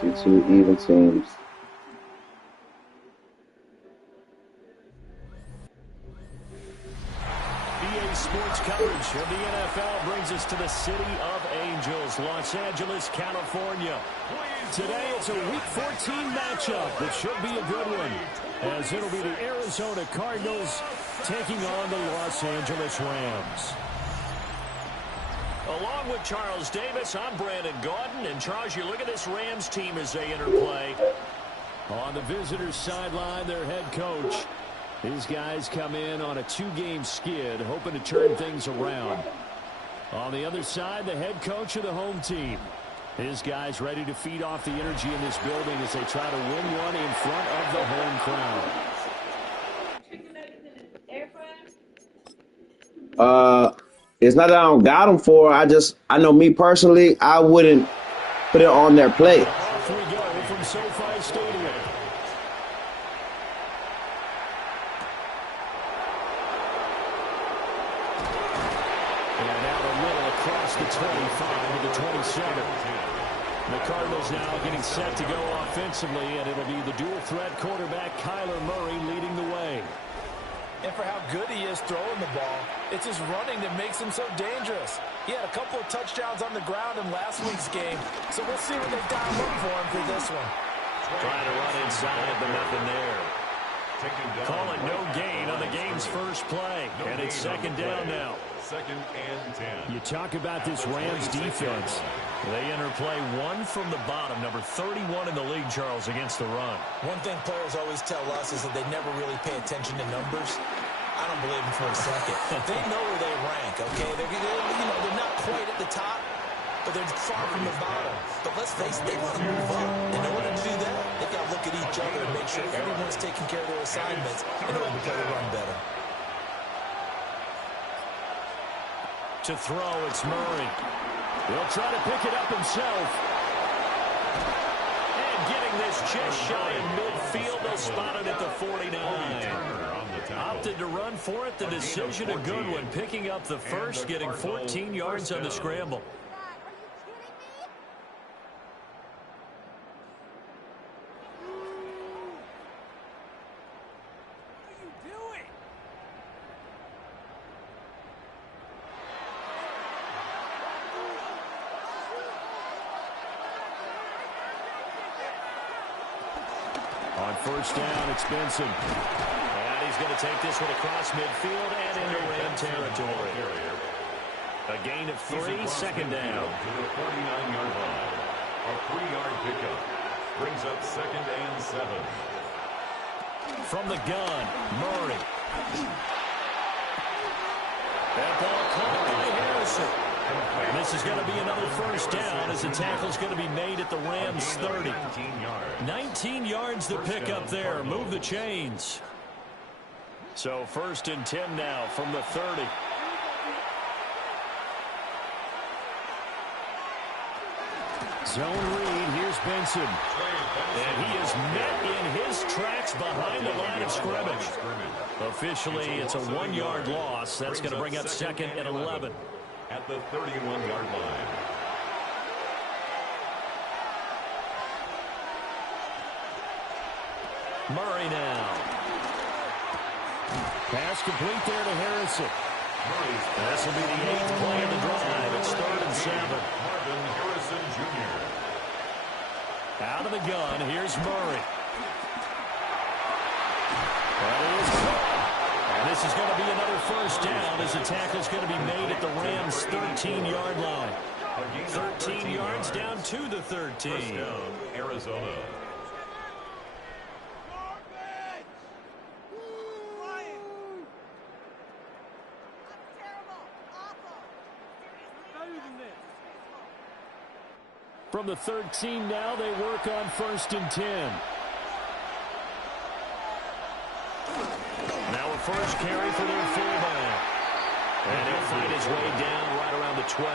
See two even teams. EA Sports coverage of the NFL brings us to the City of Angels, Los Angeles, California. Today it's a Week 14 matchup that should be a good one, as it'll be the Arizona Cardinals taking on the Los Angeles Rams. Along with Charles Davis, I'm Brandon Gaudin. And Charles, you look at this Rams team as they enter play. On the visitors' sideline, their head coach. These guys come in on a 2-game skid, hoping to turn things around. On the other side, the head coach of the home team. His guys ready to feed off the energy in this building as they try to win one in front of the home crowd. It's not that I don't got them for. I know me personally, I wouldn't put it on their plate. Off we go from SoFi Stadium. And out a little across the 25 to the 27. The Cardinals now getting set to go offensively, and it'll be the dual-threat quarterback Kyler Murray leading the way. And for how good he is throwing the ball, it's his running that makes him so dangerous. He had a couple of touchdowns on the ground in last week's game, so we'll see what they dial up for him for this one. Trying to run inside, but nothing there. Call it no gain on the game's first play, and it's second down now. Second and 10. You talk about this Rams defense. They enter play one from the bottom, number 31 in the league, Charles, against the run. One thing players always tell us is that they never really pay attention to numbers. I don't believe them for a second. They know where they rank, okay? They're not quite at the top, but they're far from the bottom. But let's face it, they want to move up. In order to do that, they've got to look at each other and make sure everyone's taking care of their assignments in order to play the run better. To throw, it's Murray. He'll try to pick it up himself. And getting this just shy of midfield, they'll spot it at the 49. Opted to run for it. The decision a good one. Picking up the first, getting 14 yards on the scramble. On first down, it's Benson. And he's going to take this one across midfield and into Ram territory. A gain of 3, second down. To the 49-yard line. A 3-yard pickup brings up second and 7. From the gun, Murray. That ball caught by Harrison. And this is going to be another first down as the tackle's going to be made at the Rams 30. 19 yards to pick up there. Move the chains. So first and 10 now from the 30. Zone read. Here's Benson. And he is met in his tracks behind the line of scrimmage. Officially, it's a 1-yard loss. That's going to bring up second and 11. At the 31-yard line. Murray now. Pass complete there to Harrison. This will be the 8th play of the drive. It's 3rd and 7. Marvin Harrison Jr. Out of the gun, here's Murray. That is caught. And this is going to be another first down as the tackle's going to be made at the Rams' 13-yard line. 13 yards down to the 13. First down, Arizona. From the 13 now, they work on 1st and 10. Now a first carry for their fullback. And he'll find his way down right around the 12.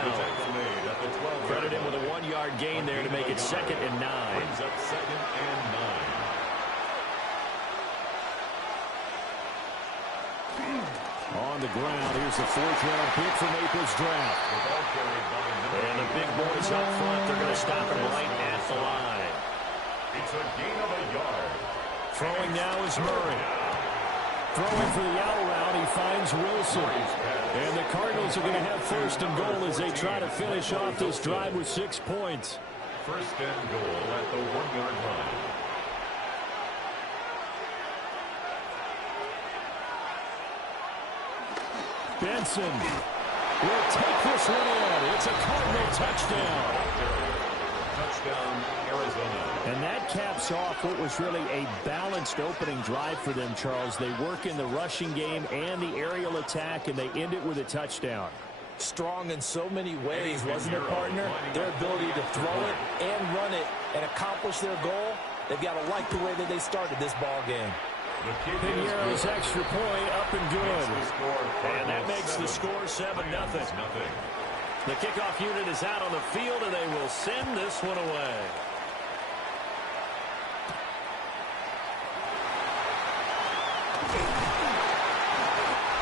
Credit him with a 1-yard gain there to make it 2nd and 9. Brings up 2nd and 9. On the ground, here's the 4th-round pick from April's draft. And the big boys up front, they're going to stop him right at the line. It's a gain of a yard. Throwing now is Murray. Throwing for the out route, he finds Wilson. And the Cardinals are going to have 1st and goal as they try to finish off this drive with 6 points. 1st and goal at the 1-yard line. Benson will take this one in. It's a Cardinal touchdown. Touchdown, Arizona. And that caps off what was really a balanced opening drive for them, Charles. They work in the rushing game and the aerial attack, and they end it with a touchdown. Strong in so many ways, wasn't it, partner? Their ability to throw it and run it and accomplish their goal, they've got to like the way that they started this ball game. Piñeiro's extra point up and good. And that makes the score 7-0. The kickoff unit is out on the field, and they will send this one away.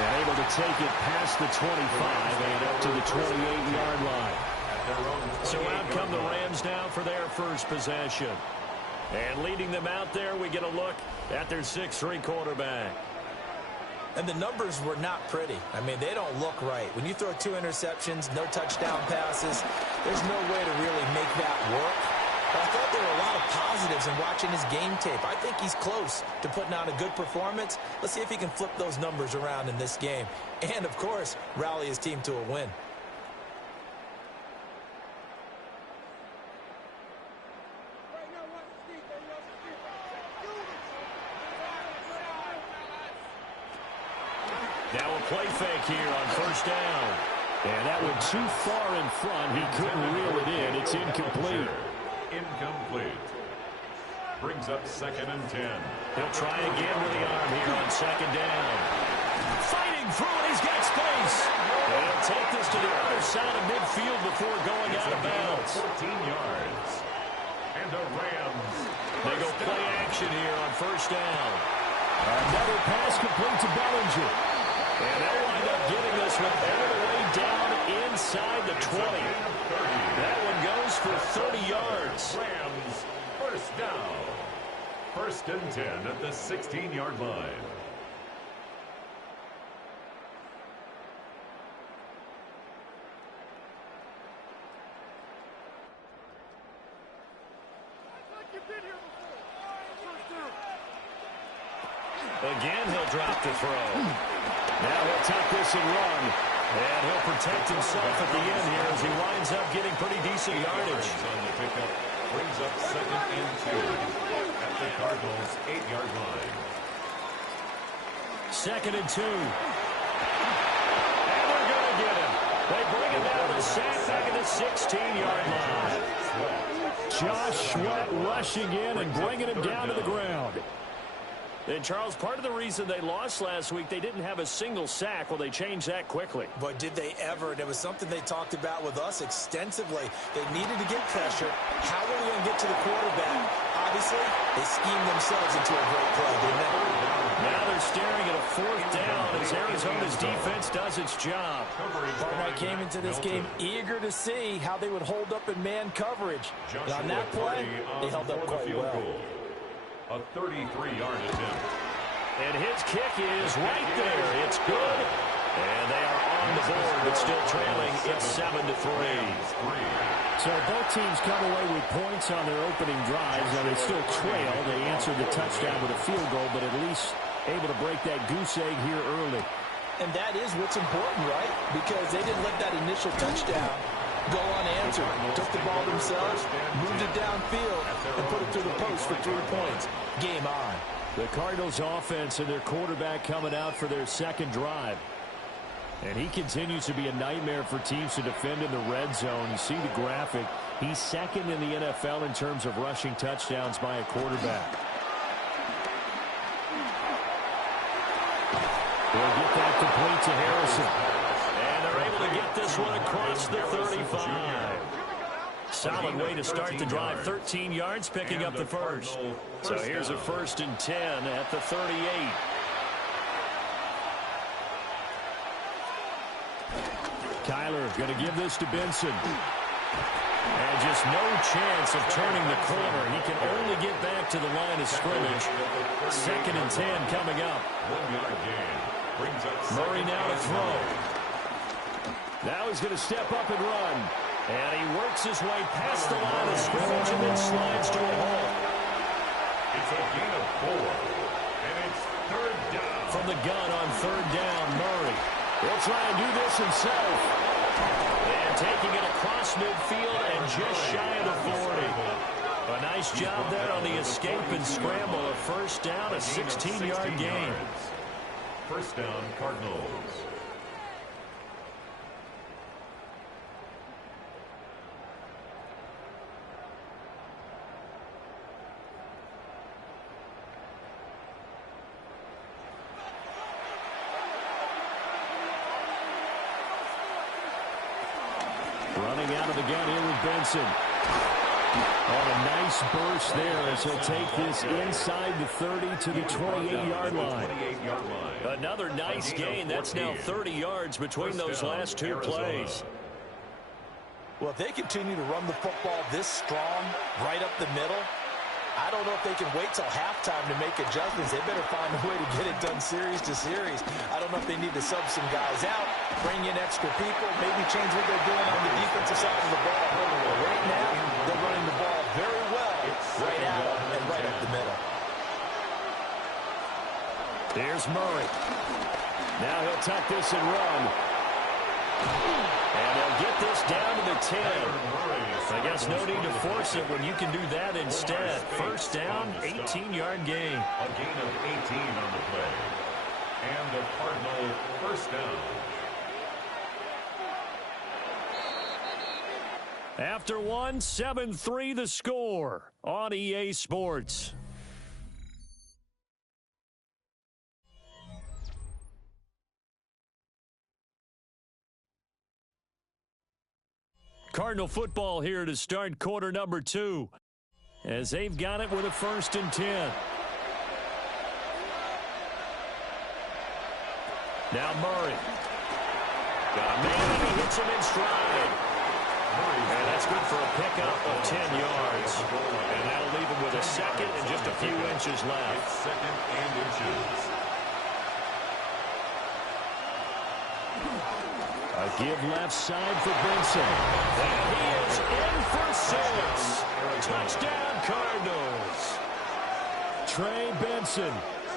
And able to take it past the 25 and up to the 28-yard line. So out come the Rams now for their first possession. And leading them out there, we get a look at their 6'3" quarterback. And the numbers were not pretty. I mean, they don't look right. When you throw 2 interceptions, no touchdown passes, there's no way to really make that work. But I thought there were a lot of positives in watching his game tape. I think he's close to putting on a good performance. Let's see if he can flip those numbers around in this game. And, of course, rally his team to a win. Now a play fake here on 1st down. And that went too far in front. He couldn't reel it in. It's incomplete. Incomplete. Brings up 2nd and 10. He'll try again with the arm here on 2nd down. Fighting through it. He's got space. And he'll take this to the other side of midfield before going out of bounds. 14 yards. And the Rams. They go play action here on 1st down. Another pass complete to Bellinger. And they'll wind up getting this one all the way down inside the 20. That one goes for 30 yards. Rams, 1st down. 1st and 10 at the 16-yard line. Again, he'll drop the throw. Now he'll take this and run. And he'll protect himself at the end here as he winds up getting pretty decent yardage. On the pickup, brings up 2nd and 2 at the Cardinals' 8-yard line. 2nd and 2. And they're going to get him. They bring him down to sack back at the 16-yard line. Josh Sweat rushing in and bringing him down to the ground. And, Charles, part of the reason they lost last week, they didn't have a single sack. Well, they changed that quickly. But did they ever? And it was something they talked about with us extensively. They needed to get pressure. How are we going to get to the quarterback? Obviously, they schemed themselves into a great play, didn't they? Now they're staring at a 4th down as Arizona's defense does its job. Partner, I came into this game eager to see how they would hold up in man coverage. And on that play, they held up quite well. A 33-yard attempt. And his kick is right there. It's good. And they are on the board, but still trailing. It's 7-3. So both teams come away with points on their opening drives. Now they still trail. They answered the touchdown with a field goal, but at least able to break that goose egg here early. And that is what's important, right? Because they didn't let that initial touchdown go unanswered. Took the ball themselves, moved it downfield, and put it through the post for 3 points. Game on. The Cardinals offense and their quarterback coming out for their 2nd drive. And he continues to be a nightmare for teams to defend in the red zone. You see the graphic. He's second in the NFL in terms of rushing touchdowns by a quarterback. They'll get that complete to Harrison. And they're able to get this one across the 35. Solid way to start the drive. 13 yards, picking up the first. So here's a 1st and 10 at the 38. Kyler going to give this to Benson. And just no chance of turning the corner. He can only get back to the line of scrimmage. 2nd and 10 coming up. Murray now to throw. Now he's going to step up and run. And he works his way past the line of scrimmage and then slides to a halt. It's a gain of 4. And it's 3rd down. From the gun on 3rd down, Murray. He'll try and do this himself. And taking it across midfield and just shy of the 40. A nice job there on the escape and scramble. A 1st down, a 16-yard gain. 1st down, Cardinals. Running out of the gun here with Benson. And a nice burst there as he'll take this inside the 30 to the 28-yard line. Another nice gain. That's now 30 yards between those last 2 plays. Well, if they continue to run the football this strong right up the middle, I don't know if they can wait till halftime to make adjustments. They better find a way to get it done series to series. I don't know if they need to sub some guys out, bring in extra people, maybe change what they're doing on the defensive side of the ball. Right now, they're running the ball very well right out and right up the middle. There's Murray. Now he'll tuck this and run. And they'll get this down to the 10. I guess no need to force it when you can do that instead. 1st down, 18-yard gain. A gain of 18 on the play. And the Cardinal 1st down. After one, 7-3 the score on EA Sports. Cardinal football here to start quarter number 2 as they've got it with a 1st and 10. Now Murray. Got a man and he hits him in stride. And that's good for a pickup of 10 yards. And that'll leave him with a 2nd and just a few inches left. It's 2nd and inches. A give left side for Benson. And he is in for 6. Touchdown, Cardinals. Trey Benson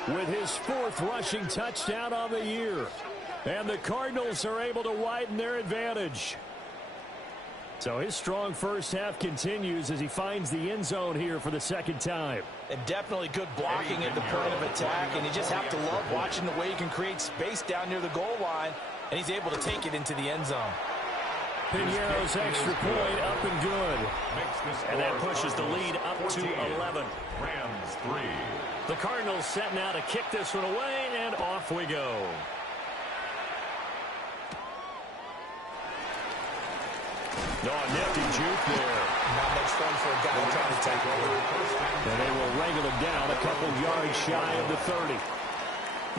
with his 4th rushing touchdown on the year. And the Cardinals are able to widen their advantage. So his strong first half continues as he finds the end zone here for the 2nd time. And definitely good blocking at the point of attack. And you just have to love watching the way he can create space down near the goal line. And he's able to take it into the end zone. Piñeiro's extra point up and good. And that pushes the lead up to 11. Rams 3. The Cardinals setting out to kick this one away, and off we go. No, nifty juke there. Not much fun for a guy trying to take over. And they will wrangle him down a couple yards shy of the 30.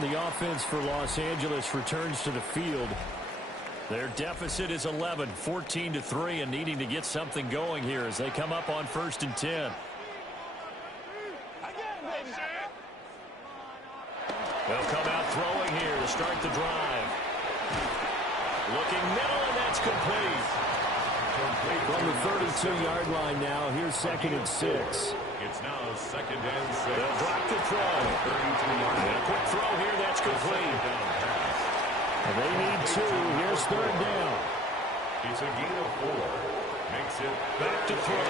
The offense for Los Angeles returns to the field. Their deficit is 11, 14-3, and needing to get something going here as they come up on 1st and 10. They'll come out throwing here to start the drive. Looking middle, and that's complete. From the 32-yard line now, here's 2nd and 6. It's now 2nd and 6. They'll drop the throw. And a quick throw here, that's complete. And they need 2. Here's 3rd down. It's a gain of 4. Makes it Back to throw. 2.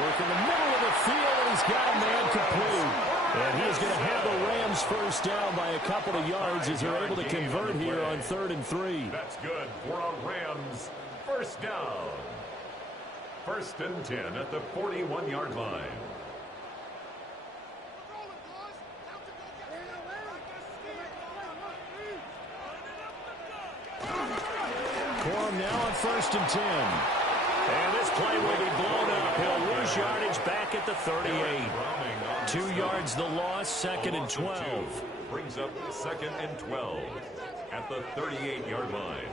Work in the middle of the field, and he's got a man complete. And he is going to have the Rams lose first down by a couple of yards as they're able to convert here on 3rd and 3. That's good for a Rams first down. 1st and 10 at the 41-yard line. Corum now on 1st and 10. And this play will be blown up. He'll lose yardage back at the 38. 2 yards the loss, 2nd and 12. Brings up 2nd and 12 at the 38-yard line.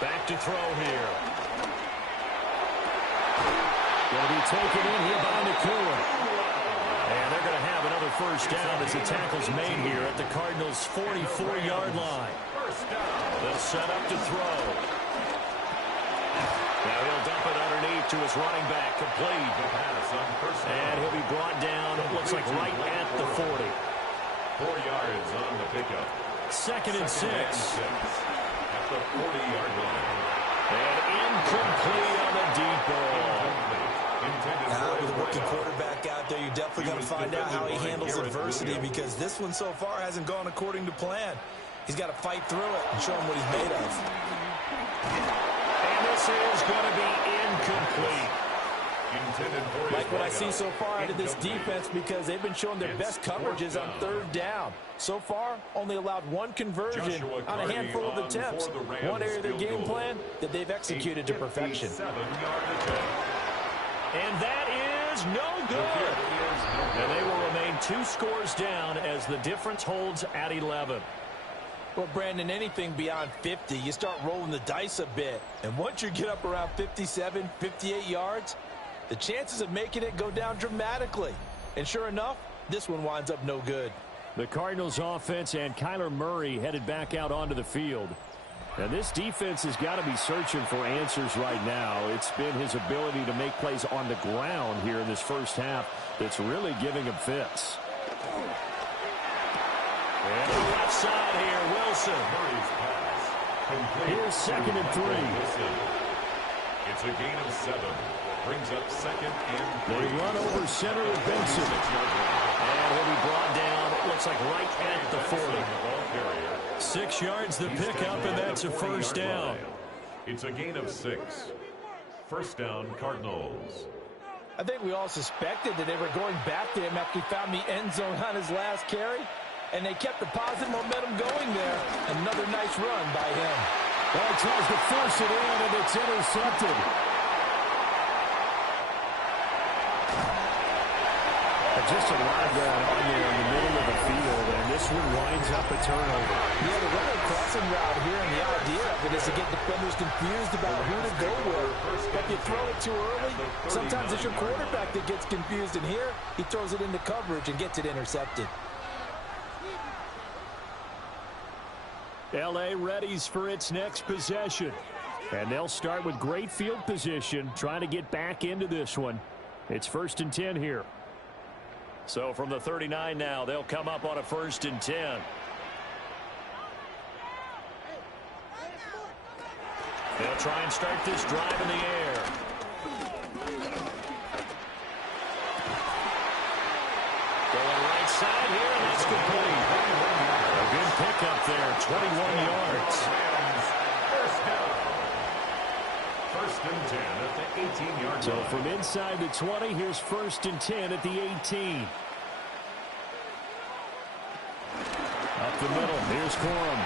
Back to throw here. Going to be taken in here by Nakua. And they're going to have another first down as the tackle's made here at the Cardinals' 44-yard line. They'll set up to throw. Now he'll dump it underneath to his running back, complete. And he'll be brought down, it looks like right at the 40. 4 yards on the pickup. 2nd and 6. At the 40-yard line. And incomplete on the deep ball. With a rookie quarterback out there, you're definitely going to find out how he handles adversity, because this one so far hasn't gone according to plan. He's got to fight through it and show him what he's made of. And this is going to be incomplete. Like what I see so far out of this defense, because they've been showing their best coverages on 3rd down. So far, only allowed 1 conversion on a handful of attempts. One area of their game plan that they've executed to perfection. And that is no good. And they will remain 2 scores down as the difference holds at 11. Well, Brandon, anything beyond 50, you start rolling the dice a bit. And once you get up around 57, 58 yards, the chances of making it go down dramatically. And sure enough, this one winds up no good. The Cardinals offense and Kyler Murray headed back out onto the field. And this defense has got to be searching for answers right now. It's been his ability to make plays on the ground here in this first half that's really giving him fits. And the left side here, Wilson. Here's 2nd and 3. It's a gain of 7. Brings up 2nd and 3. They run over center with Benson. And he'll be brought down, it looks like right at the 40. 6 yards the pickup, and that's a first down. It's a gain of 6. First down, Cardinals. I think we all suspected that they were going back to him after he found the end zone on his last carry, and they kept the positive momentum going there. Another nice run by him. Well, he tries to force it in, and it's intercepted. Just a lot going on there in the middle of the field, and this one winds up a turnover. Yeah, the running crossing route here, and the idea of it is to get defenders confused about who to go with. But if you throw it too early, sometimes it's your quarterback that gets confused, and here he throws it into coverage and gets it intercepted. L.A. readies for its next possession. And they'll start with great field position, trying to get back into this one. It's 1st and 10 here. So from the 39 now, they'll come up on a 1st and 10. They'll try and start this drive in the air. Going right side here, and that's complete. A good pickup there, 21 yards. First down. 1st and 10 at the 18-yard line. So from inside the 20, here's 1st and 10 at the 18. Up the middle, here's Corum.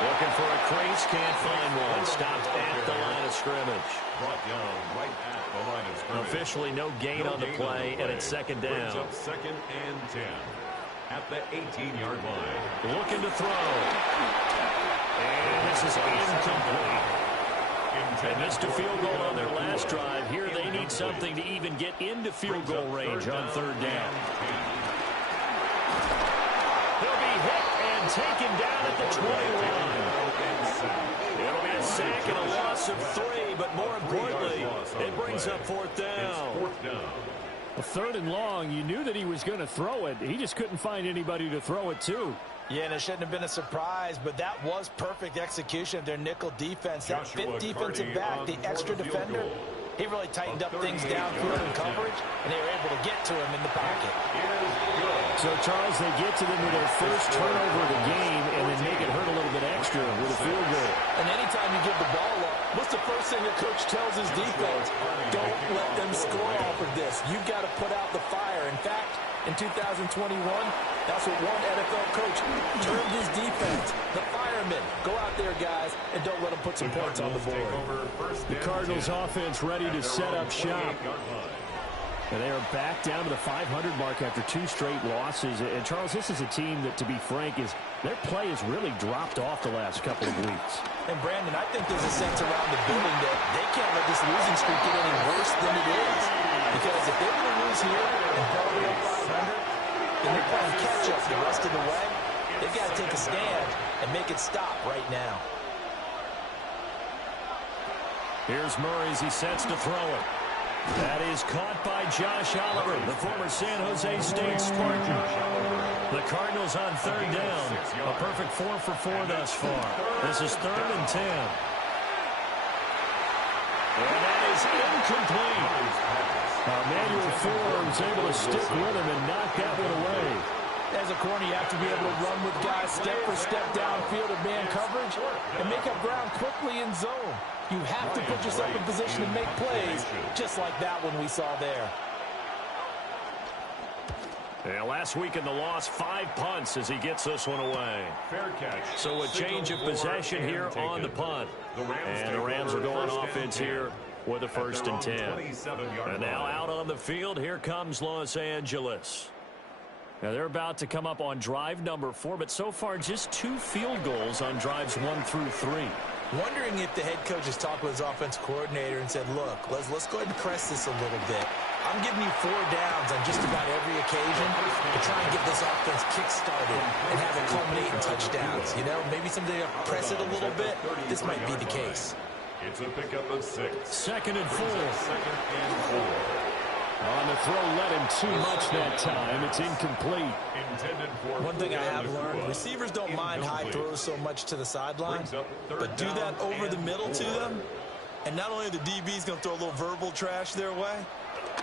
Looking for a crease, can't find one. Stopped at the line of scrimmage. Brought down right at the line of scrimmage. Officially no gain on the play, and it's 2nd down. Brings up 2nd and 10 at the 18-yard line. Looking to throw. And this is incomplete. They missed a field goal on their last drive. Here they need something to even get into field goal range on 3rd down. He'll be hit and taken down at the 21. It'll be a sack and a loss of 3, but more importantly, it brings up 4th down. A 3rd and long, you knew that he was going to throw it. He just couldn't find anybody to throw it to. Yeah, and it shouldn't have been a surprise, but that was perfect execution of their nickel defense. That 5th defensive back, the extra defender, He really tightened up things downfield in coverage, and they were able to get to him in the pocket. So, Charles, they get to them with their first turnover of the game and then make it hurt a little bit extra with a field goal. And anytime you give the ball up, what's the first thing the coach tells his defense? Don't let them score off of this. You've got to put out the fire. In fact, in 2021, that's what one NFL coach termed his defense. The firemen. Go out there, guys, and don't let them put some points on the board. The Cardinals offense ready to set up shop. And they are back down to the 500 mark after 2 straight losses. And, Charles, this is a team that, to be frank, their play has really dropped off the last couple of weeks. And, Brandon, I think there's a sense around the building that they can't let this losing streak get any worse than it is. Because if they're going to lose here and probably up 500, then they're playing catch-up the rest of the way. They've got to take a stand and make it stop right now. Here's Murray as he sets to throw it. That is caught by Josh Oliver, the former San Jose State Spartan. The Cardinals on 3rd down. A perfect 4 for 4 thus far. This is 3rd and 10. And that is incomplete. Emmanuel Forbes able to stick with him and knock that one away. As a corner, you have to be able to run with guys step for step downfield in man coverage and make up ground quickly in zone. You have to put yourself in position to make plays, just like that one we saw there. And last week in the loss, 5 punts as he gets this one away. Fair catch. So a change of possession here on the punt. And the Rams are going offense here with a 1st and 10. And now out on the field, here comes Los Angeles. Now they're about to come up on drive number 4, but so far just 2 field goals on drives 1 through 3. Wondering if the head coach has talked with his offense coordinator and said, look, let's go ahead and press this a little bit. I'm giving you 4 downs on just about every occasion to try and get this offense kick-started and have it culminate in touchdowns. You know, maybe someday I'll press it a little bit. This might be the case. It's a pickup of 6. 2nd and 4. 2nd and 4. On the throw, let him too much that time. It's incomplete. One thing I have learned, receivers don't mind high throws so much to the sideline, but do that over the middle to them, and not only are the DBs going to throw a little verbal trash their way,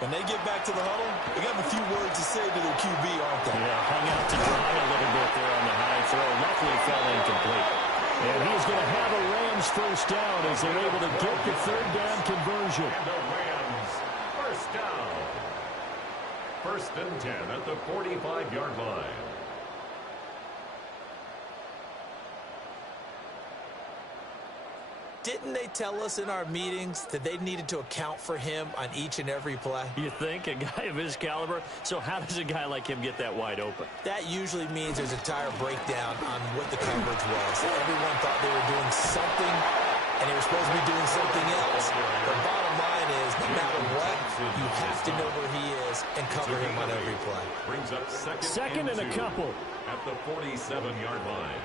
when they get back to the huddle, they got a few words to say to their QB, aren't they? Yeah, hung out to dry a little bit there on the high throw. Luckily fell incomplete. And he's going to have a Rams 1st down as they're able to get the 3rd down conversion. And the Rams 1st down. 1st and 10 at the 45-yard line. Didn't they tell us in our meetings that they needed to account for him on each and every play? You think? A guy of his caliber? So how does a guy like him get that wide open? That usually means there's a tire breakdown on what the coverage was. Everyone thought they were doing something, and they were supposed to be doing something else. The bottom line is, no matter what, you have to know where he is and cover him on every play. Brings up second and a couple. At the 47-yard line.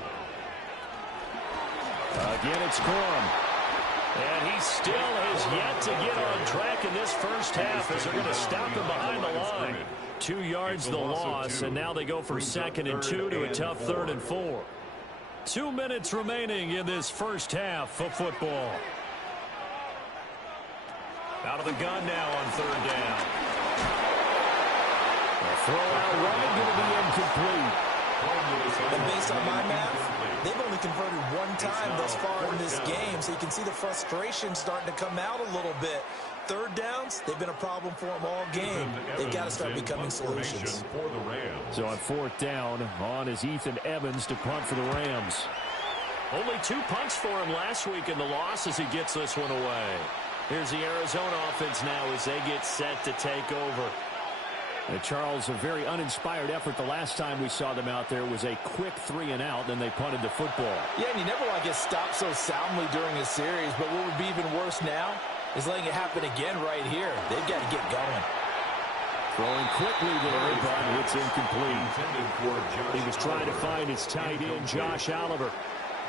Again, it's Corum. And he still has yet to get on track in this 1st half as they're going to stop him behind the line. 2 yards the loss, and now they go for 2nd and 2 to a tough 3rd and 4. 2 minutes remaining in this 1st half of football. Out of the gun now on 3rd down. A throw out right, going to be incomplete. And based on my math, they've only converted 1 time thus far in this game, so you can see the frustration starting to come out a little bit. 3rd downs, they've been a problem for them all game. They've got to start becoming solutions. So on 4th down, on is Ethan Evans to punt for the Rams. Only 2 punts for him last week in the loss as he gets this one away. Here's the Arizona offense now as they get set to take over. Charles, a very uninspired effort the last time we saw them out there was a quick 3 and out, then they punted the football. Yeah, and you never want to get stopped so soundly during a series, but what would be even worse now is letting it happen again right here. They've got to get going. Throwing quickly there, but it's incomplete. He was trying to find his tight end, Josh Oliver.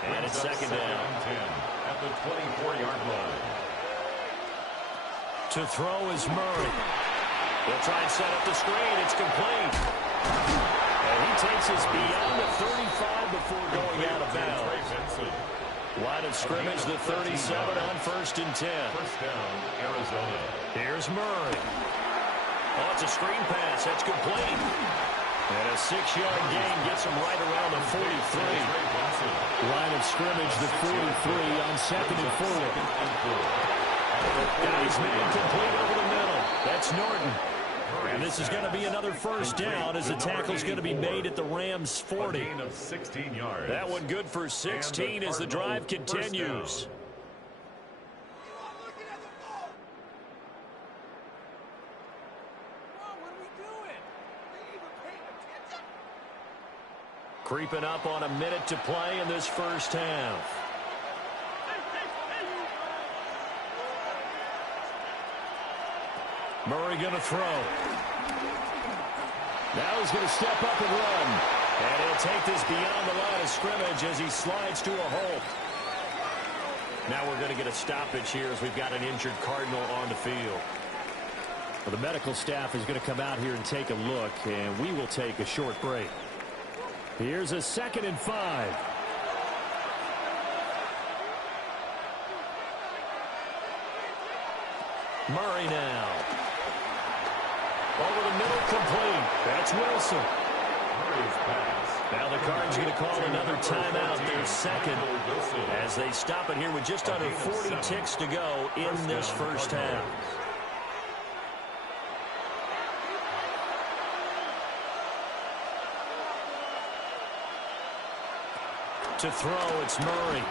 And it's 2nd down. At the 24-yard line. To throw is Murray. They'll try and set up the screen. It's complete. And he takes us beyond the 35 before going out of bounds. Line of scrimmage, the 37 on 1st and 10. First down, Arizona. Here's Murray. Oh, it's a screen pass. That's complete. And a 6-yard gain gets him right around the 43. Line of scrimmage, the 43 on 2nd and 4. Got his man complete over the middle. That's Norton. And this is going to be another first down as the tackle's going to be made at the Rams' 40. A gain of 16 yards. That one good for 16 as the drive continues. Creeping up on a minute to play in this first half. Murray going to throw. Now he's going to step up and run. And he'll take this beyond the line of scrimmage as he slides to a hole. Now we're going to get a stoppage here as we've got an injured Cardinal on the field. Well, the medical staff is going to come out here and take a look, and we will take a short break. Here's a 2nd and 5. Murray now. Over the middle, complete. That's Wilson. Now the Cards going to call another timeout, their second, as they stop it here with just under 40 ticks to go in this first half. To throw, it's Murray.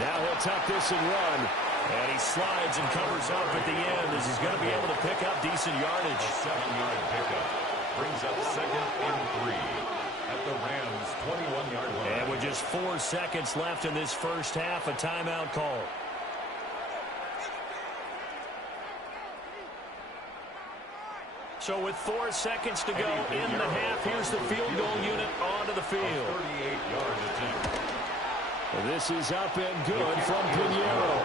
Now he'll tuck this and run. And he slides and covers up at the end as he's going to be able to pick up decent yardage. A 7-yard pickup brings up 2nd and 3 at the Rams' 21-yard line. And with just 4 seconds left in this first half, a timeout call. So with 4 seconds to go in the half, here's the field goal unit onto the field. 38-yard attempt. This is up and good from Pinheiro.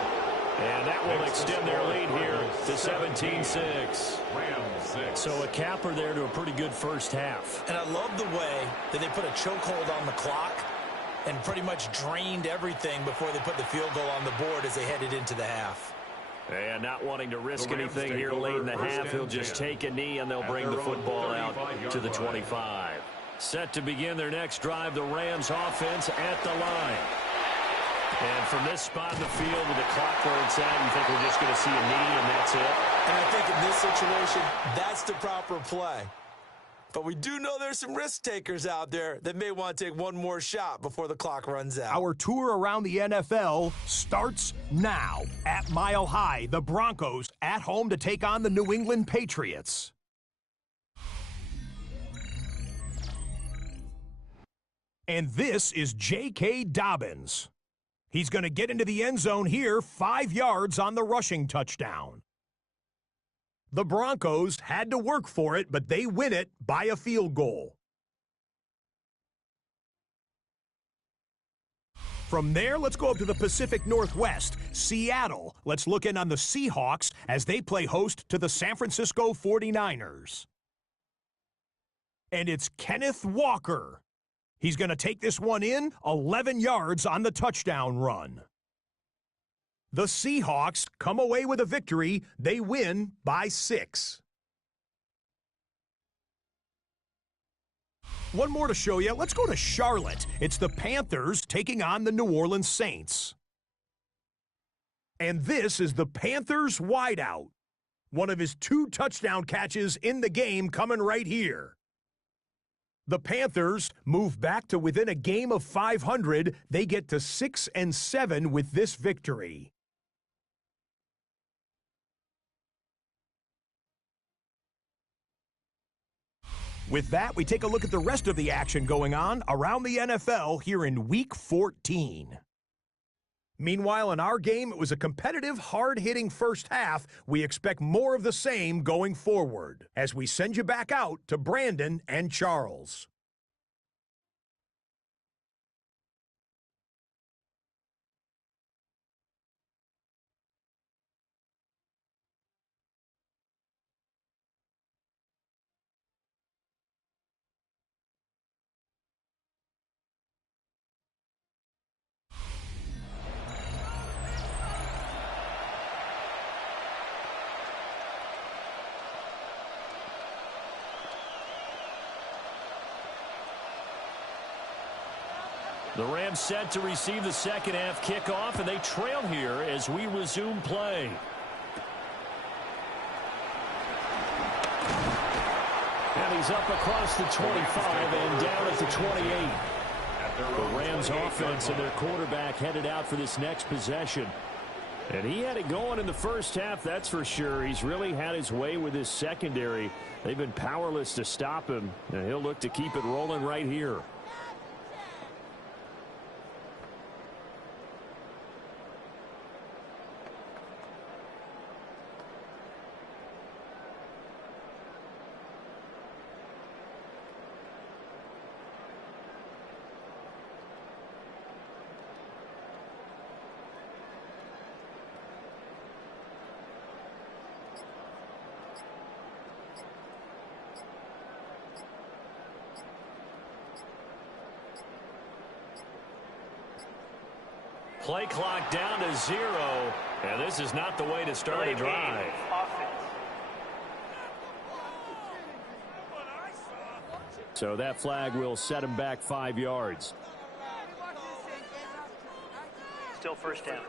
And that will extend their lead here to 17-6. So a capper there to a pretty good first half. And I love the way that they put a chokehold on the clock and pretty much drained everything before they put the field goal on the board as they headed into the half. And not wanting to risk anything here late in the half, he'll just take a knee and they'll bring the football out to the 25. Set to begin their next drive, the Rams offense at the line. And from this spot in the field with the clock where it's at, you think we're just going to see a knee and that's it? And I think in this situation, that's the proper play. But we do know there's some risk takers out there that may want to take one more shot before the clock runs out. Our tour around the NFL starts now. At Mile High, the Broncos at home to take on the New England Patriots. And this is J.K. Dobbins. He's going to get into the end zone here, 5 yards on the rushing touchdown. The Broncos had to work for it, but they win it by a field goal. From there, let's go up to the Pacific Northwest, Seattle. Let's look in on the Seahawks as they play host to the San Francisco 49ers. And it's Kenneth Walker. He's going to take this one in, 11 yards on the touchdown run. The Seahawks come away with a victory. They win by 6. One more to show you. Let's go to Charlotte. It's the Panthers taking on the New Orleans Saints. And this is the Panthers wideout. One of his 2 touchdown catches in the game coming right here. The Panthers move back to within a game of 500. They get to 6-7 with this victory. With that, we take a look at the rest of the action going on around the NFL here in Week 14. Meanwhile, in our game, it was a competitive, hard-hitting first half. We expect more of the same going forward as we send you back out to Brandon and Charles. The Rams set to receive the second half kickoff, and they trail here as we resume play. And he's up across the 25 and down at the 28. The Rams offense and their quarterback headed out for this next possession. And he had it going in the first half, that's for sure. He's really had his way with his secondary. They've been powerless to stop him, and he'll look to keep it rolling right here. Play clock down to 0, and this is not the way to start a drive. So that flag will set him back 5 yards. Still first down.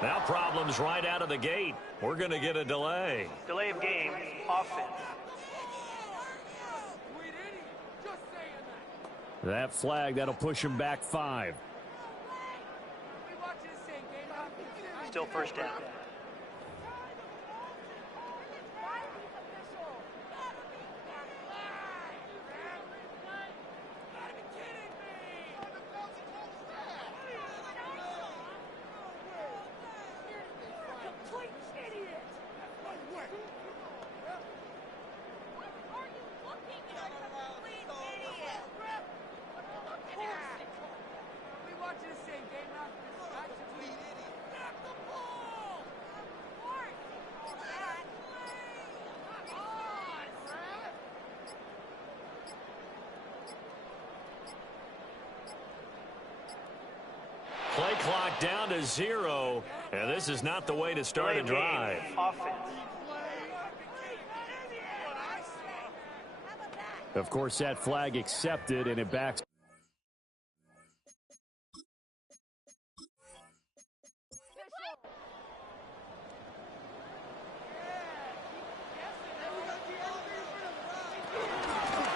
Now problems right out of the gate. We're going to get a delay. Delay of game, offense. That flag, that'll push him back 5. Still first down. Play clock down to 0, and this is not the way to start a drive. Offense. Of course, that flag accepted, and it backs.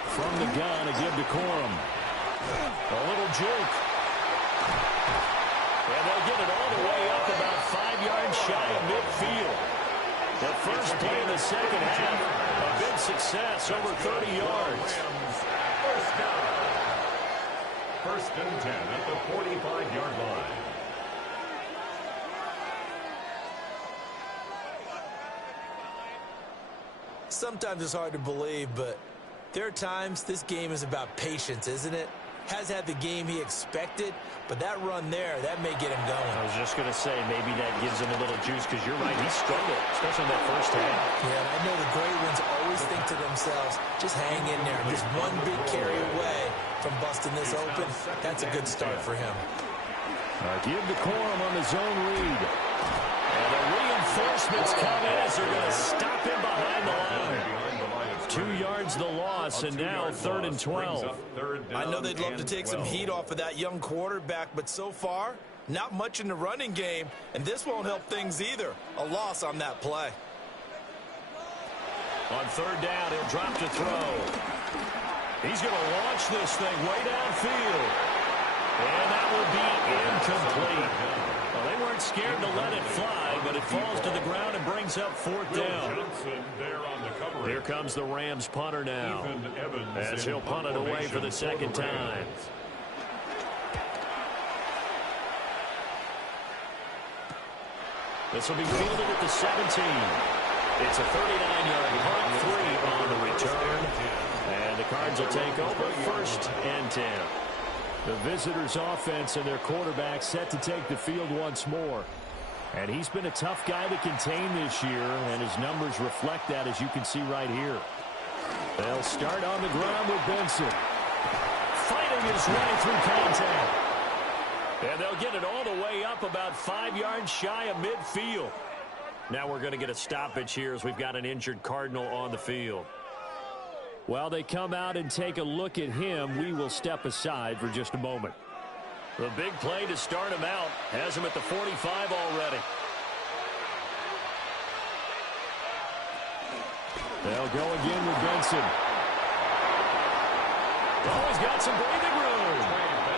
From the gun, a give to Corum. A little juke. And they'll get it all the way up about 5 yards shy of midfield. The first play of the second half, a big success, over 30 yards. First down. First and 10 at the 45-yard line. Sometimes it's hard to believe, but there are times this game is about patience, isn't it? Has had the game he expected, but that run there, that may get him going. I was just going to say, maybe that gives him a little juice, because you're right, he struggled, especially in that first half. Yeah, and I know the great ones always think to themselves, just hang in there. Just one big carry away from busting this open. That's a good start for him. Give the Corum on the zone read. And the reinforcements come in as they're going to stop him behind the line. 2 yards the loss, and now 3rd and 12. I know they'd love to take some heat off of that young quarterback, but so far, not much in the running game, and this won't help things either. A loss on that play. On 3rd down, he'll drop to throw. He's going to launch this thing way downfield. And that will be incomplete. Well, they weren't scared to let it fly, but it falls to the ground and brings up 4th down. Here comes the Rams punter now, as he'll punt it away for the second time. This will be fielded at the 17. It's a 39-yard punt, 3 on the return. And the Cards will take over 1st and 10. The visitors' offense and their quarterback set to take the field once more. And he's been a tough guy to contain this year, and his numbers reflect that, as you can see right here. They'll start on the ground with Benson. Fighting his way through contact. And they'll get it all the way up about 5 yards shy of midfield. Now we're going to get a stoppage here as we've got an injured Cardinal on the field. While they come out and take a look at him, we will step aside for just a moment. The big play to start him out has him at the 45 already. They'll go again with Benson. Oh, he's got some breathing room.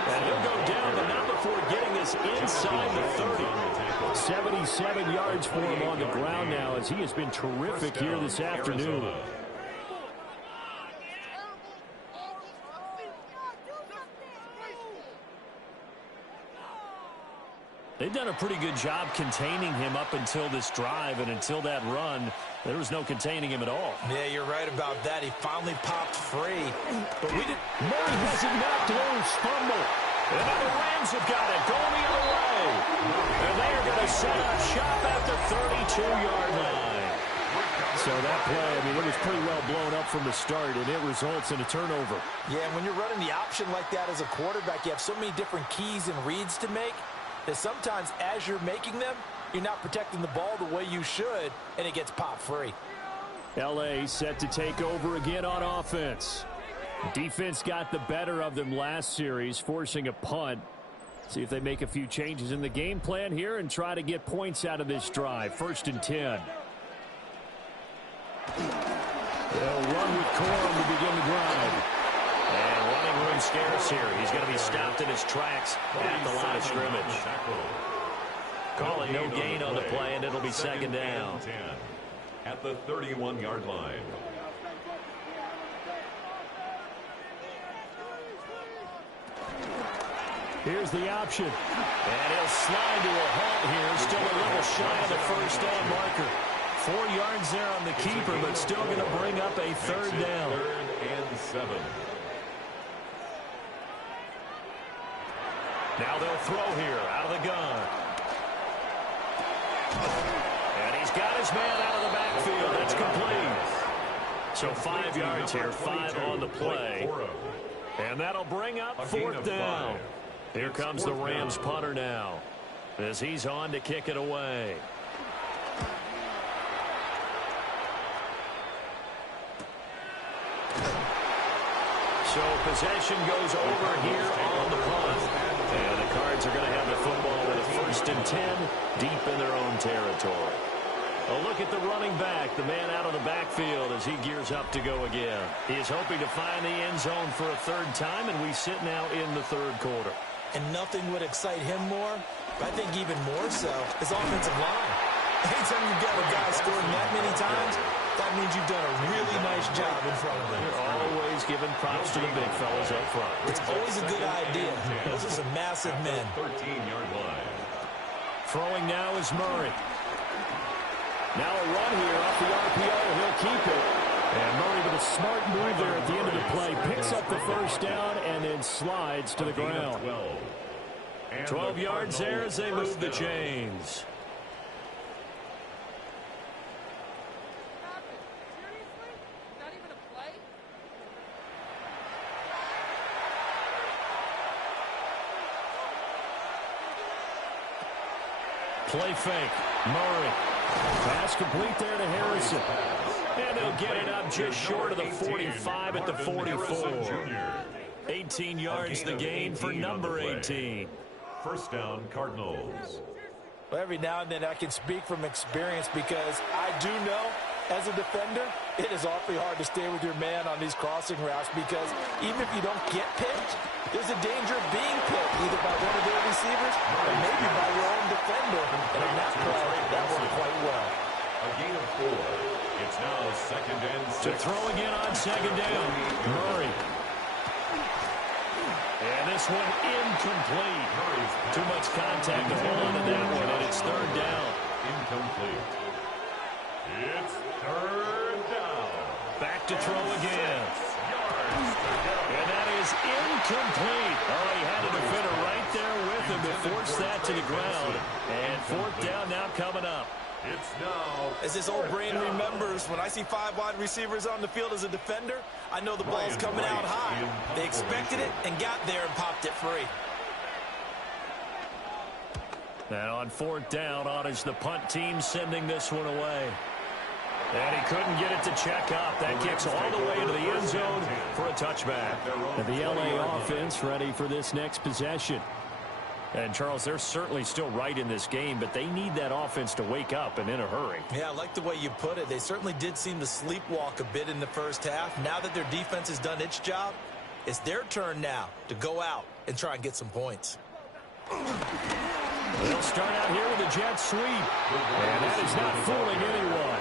And he'll go down, but not before getting this inside the 30. 77 yards for him on the ground now, as he has been terrific here this afternoon. They've done a pretty good job containing him up until this drive, and until that run, there was no containing him at all. Yeah, you're right about that. He finally popped free. But we didn't. Murray has it knocked loose. Fumble. And now the Rams have got it going the other way. And they are going to set up shop at the 32-yard line. So that play, I mean, it was pretty well blown up from the start, and it results in a turnover. Yeah, when you're running the option like that as a quarterback, you have so many different keys and reads to make that sometimes as you're making them, you're not protecting the ball the way you should, and it gets popped free. L.A. set to take over again on offense. Defense got the better of them last series, forcing a punt. See if they make a few changes in the game plan here and try to get points out of this drive. 1st and 10. They'll run with Corum to begin the drive. And running room scarce here. He's going to be stopped in his tracks at the line of scrimmage. Call it no gain on the play, and it'll be 2nd down. At the 31-yard line. Here's the option. And he'll slide to a halt here. Still a little shy of the 1st down marker. 4 yards there on the keeper, but still going to bring up a 3rd down. 3rd and 7. Now they'll throw here out of the gun. And he's got his man out of the backfield. It's complete. So 5 yards here, 5 on the play. And that'll bring up 4th down. Here comes the Rams punter now, as he's on to kick it away. So possession goes over here on the punt. And the Cards are going to have the football with a 1st and 10 deep in their own territory. A look at the running back, the man out of the backfield as he gears up to go again. He is hoping to find the end zone for a 3rd time, and we sit now in the 3rd quarter. And nothing would excite him more, I think even more so, is offensive line. Anytime you've got a guy scoring that many times, that means you've done a really nice job in front of them. You're always giving props to the big fellas up front. It's always a good idea. Those are some massive men. 13-yard line. Throwing now is Murray. Now a run here off the RPO. He'll keep it. And Murray with a smart move there at the end of the play. Picks up the 1st down and then slides to the ground. 12 yards there as they move the chains. Play fake. Murray. Pass complete there to Harrison. And they'll get it up just short of the 45 at the 44. 18 yards the gain for number 18. 1st down, Cardinals. Well, every now and then I can speak from experience because I do know, as a defender, it is awfully hard to stay with your man on these crossing routes because even if you don't get picked, there's a danger of being picked either by one of their receivers or maybe by your own defender. And in that play, that worked quite well. A gain of 4. It's now 2nd and 6. To throw again on 2nd down. Murray. And this one incomplete. Too much contact to hold on to that one, and it's 3rd down. Incomplete. It's 3rd down. Back to throw again. And that is incomplete. Oh, he had a defender right there with him to force that to the ground. And fourth down now coming up. It's now. As this old brain remembers, when I see 5 wide receivers on the field as a defender, I know the ball's coming out high. They expected it and got there and popped it free. And on fourth down, on is the punt team sending this one away. And he couldn't get it to check up. That kicks all the way into the end zone for a touchback. And the LA offense ready for this next possession. And, Charles, they're certainly still right in this game, but they need that offense to wake up and in a hurry. Yeah, I like the way you put it. They certainly did seem to sleepwalk a bit in the first half. Now that their defense has done its job, it's their turn now to go out and try and get some points. They'll start out here with a jet sweep. And that is not fooling anyone.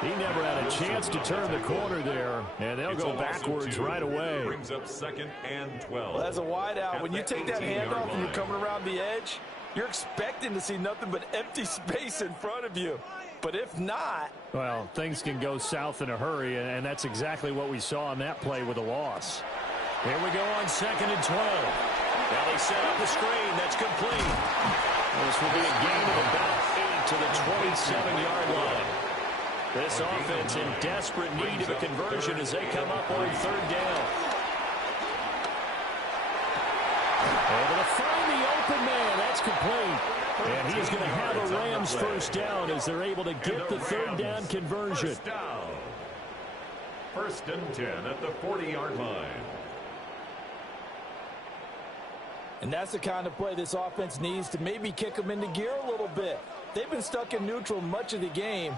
He never had a chance to turn the corner there, and they'll go backwards right away. Brings up 2nd and 12. Well, as a wide out, when you take that handoff and you're coming around the edge, you're expecting to see nothing but empty space in front of you. But if not... Well, things can go south in a hurry, and that's exactly what we saw on that play with a loss. Here we go on 2nd and 12. Now they set up the screen. That's complete. This will be a gain of about 8 to the 27-yard line. This offense in desperate need of a conversion as they come up on 3rd down. Able to find the open man. That's complete. And he's going to have a Rams first down as they're able to get the 3rd down conversion. First and 10 at the 40-yard line. And that's the kind of play this offense needs to maybe kick them into gear a little bit. They've been stuck in neutral much of the game.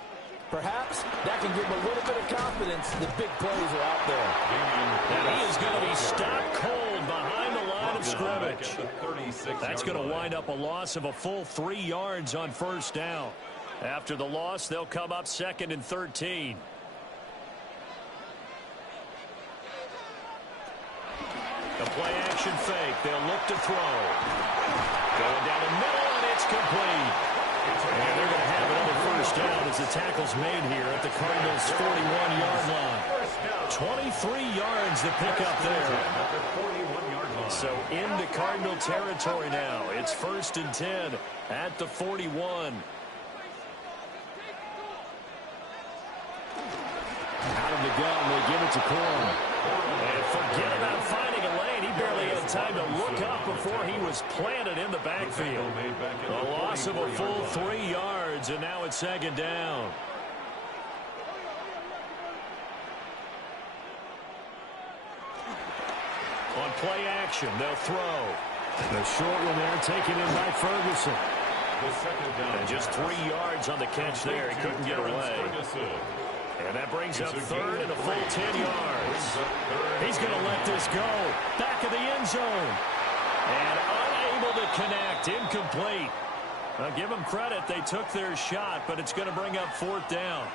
Perhaps that can give them a little bit of confidence the big plays are out there. And he is going to be stopped cold behind the line of scrimmage. That's going to wind up a loss of a full 3 yards on first down. After the loss, they'll come up 2nd and 13. The play action fake. They'll look to throw. Going down the middle, and it's complete. And they're going to have another first down as the tackle's made here at the Cardinals' 41-yard line. 23 yards to pick up there. So into Cardinal territory now. It's 1st and 10 at the 41. Out of the gun, they give it to Corn. And forget about finding a lane. He barely had time to look up before he was planted in the backfield. A loss of a full 3 yards, and now it's 2nd down. On play action, they'll throw. The short one there taken in by Ferguson. And just 3 yards on the catch there. He couldn't get away. And that brings up 3rd and a full 10 yards. He's going to let this go. Back of the end zone. And unable to connect. Incomplete. I'll give them credit. They took their shot, but it's going to bring up 4th down.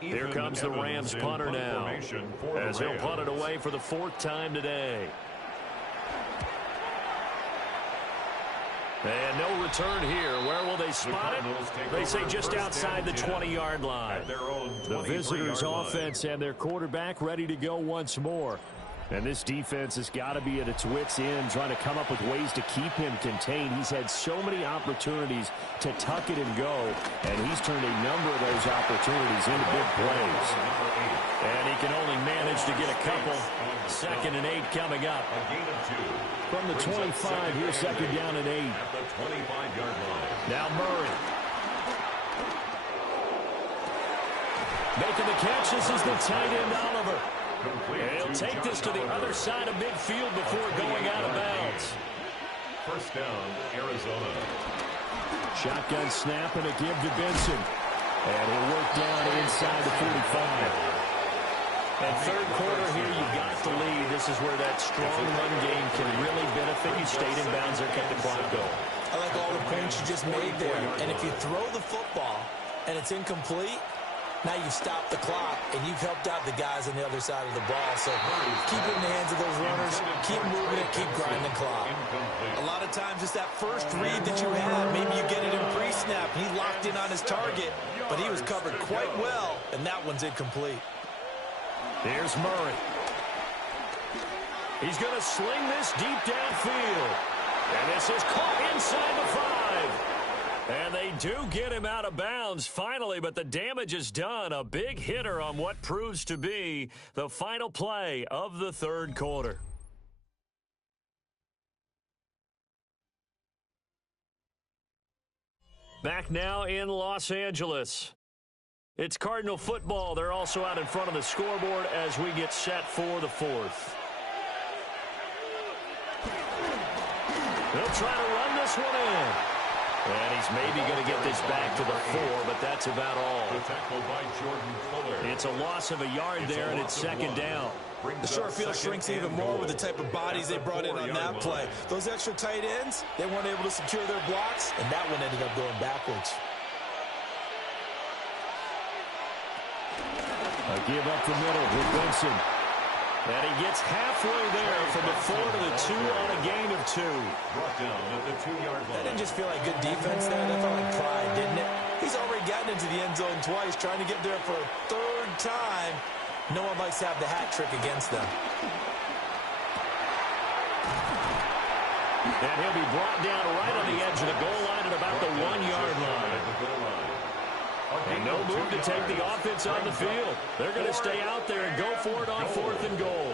Here comes the Rams punter now, as he'll punt it away for the 4th time today. And no return here. Where will they spot it? They say just outside the 20-yard line. The visitors' offense and their quarterback ready to go once more. And this defense has got to be at its wits' end, trying to come up with ways to keep him contained. He's had so many opportunities to tuck it and go, and he's turned a number of those opportunities into big plays. And he can only manage to get a couple. 2nd and 8 coming up. From the 25, here's 2nd down and 8. Now Murray. Making the catch, this is the tight end Oliver. He'll take this to the other side of midfield before going out of bounds. First down, Arizona. Shotgun snap and a give to Benson. And he'll work down inside the 45. And 3rd quarter here, you've got the lead. This is where that strong run game can really benefit you. Stayed in bounds there, kept the clock going. I like all the points you just made there. And if you throw the football and it's incomplete, now you've stopped the clock, and you've helped out the guys on the other side of the ball. So keep it in the hands of those runners. Keep moving it. Keep grinding the clock. A lot of times it's that first read that you have. Maybe you get it in pre-snap. snap, and he locked in on his target, but he was covered quite well, and that one's incomplete. Here's Murray. He's going to sling this deep downfield. And this is caught inside the 5. And they do get him out of bounds finally, but the damage is done. A big hitter on what proves to be the final play of the third quarter. Back now in Los Angeles. It's Cardinal football. They're also out in front of the scoreboard as we get set for the fourth. They'll try to run this one in. And he's maybe going to get this back to the 4, but that's about all. It's a loss of a yard there, and it's second down. The short field shrinks even more with the type of bodies they brought in on that play. Those extra tight ends, they weren't able to secure their blocks, and that one ended up going backwards. A give up the middle with Benson. And he gets halfway there from the 4 to the 2 on a gain of 2. Brought down at the 2-yard line. That didn't just feel like good defense there. That felt like pride, didn't it? He's already gotten into the end zone twice, trying to get there for a third time. No one likes to have the hat trick against them. And he'll be brought down right on the edge of the goal line at about the 1-yard line. And no move to take the offense on the field. They're going to stay out there and go for it on 4th and goal.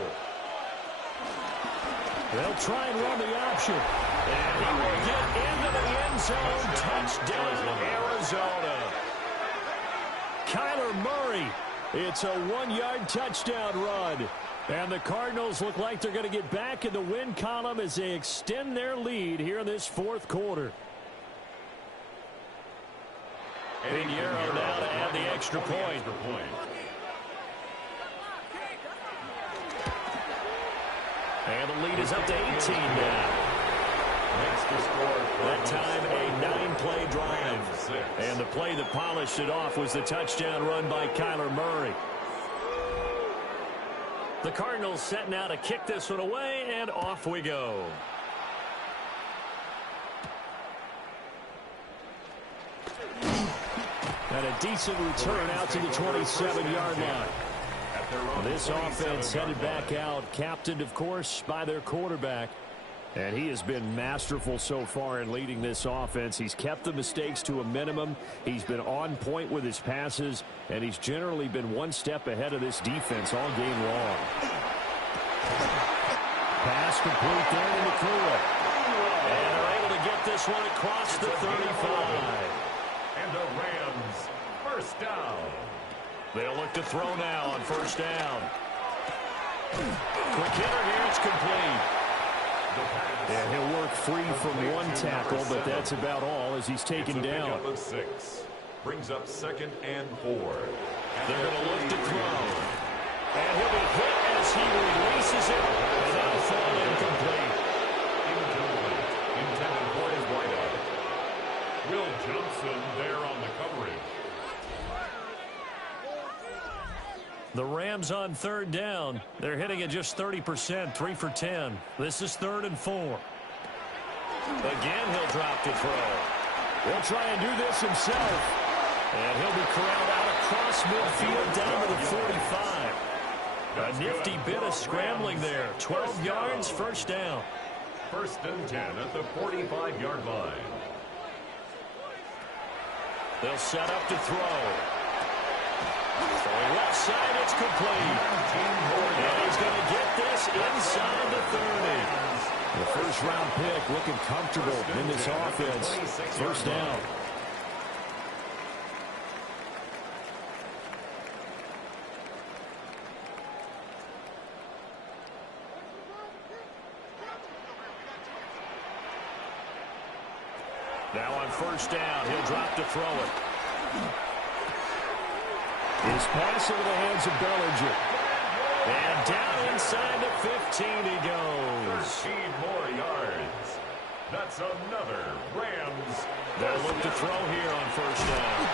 They'll try and run the option. And he will get into the end zone. Touchdown, Arizona. Kyler Murray. It's a 1-yard touchdown run. And the Cardinals look like they're going to get back in the win column as they extend their lead here in this fourth quarter. Pinheiro now to add the extra point. And the lead is up to 18 now. That time a 9-play drive. And the play that polished it off was the touchdown run by Kyler Murray. The Cardinals set now to kick this one away, and off we go. And a decent return out to the 27-yard line. This offense headed back out, captained, of course, by their quarterback. And he has been masterful so far in leading this offense. He's kept the mistakes to a minimum. He's been on point with his passes, and he's generally been one step ahead of this defense all game long. Pass complete there to McClure. And they're able to get this one across the 35. And the Rams, first down. They'll look to throw now on first down. Quick hitter here, it's complete. And he'll work free from one tackle, but that's about all as he's taken down. Of 6. Brings up 2nd and 4. They're going to look to throw. And he'll be hit as he releases it. And that'll fall incomplete. Incomplete. Intended for his wideout. Will Johnson there on the coverage. The Rams on third down. They're hitting at just 30%, 3 for 10. This is 3rd and 4. Again, he'll drop to throw. He'll try and do this himself. And he'll be corralled out across midfield down to the 45. A nifty bit of scrambling there. 12 yards, first down. 1st and 10 at the 45-yard line. They'll set up to throw. Throwing left side, it's complete. And he's going to get this inside the 30. The first-round pick looking comfortable in this offense. First down. Now on first down, he'll drop to throw it. His pass into the hands of Bellinger. And down inside the 15 he goes. 13 more yards. That's another Rams. They'll look to throw here on first down.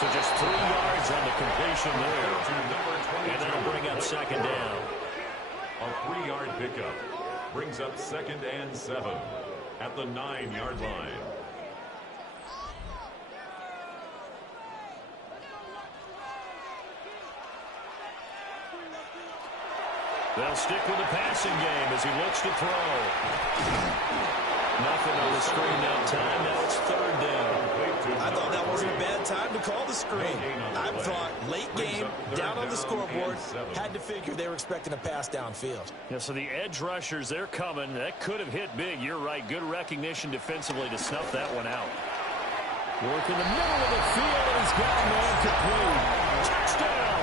So just 3 yards on the completion there. And that'll bring up second down. A 3-yard pickup. Brings up 2nd and 7 at the 9-yard line. They'll stick with the passing game as he looks to throw. Nothing on the screen that time. Now it's third down. I thought that wasn't a bad time to call the screen. I thought late game, down on the scoreboard, had to figure they were expecting a pass downfield. Yeah, so the edge rushers, they're coming. That could have hit big. You're right. Good recognition defensively to snuff that one out. Work in the middle of the field, and he's got a man complete. Touchdown!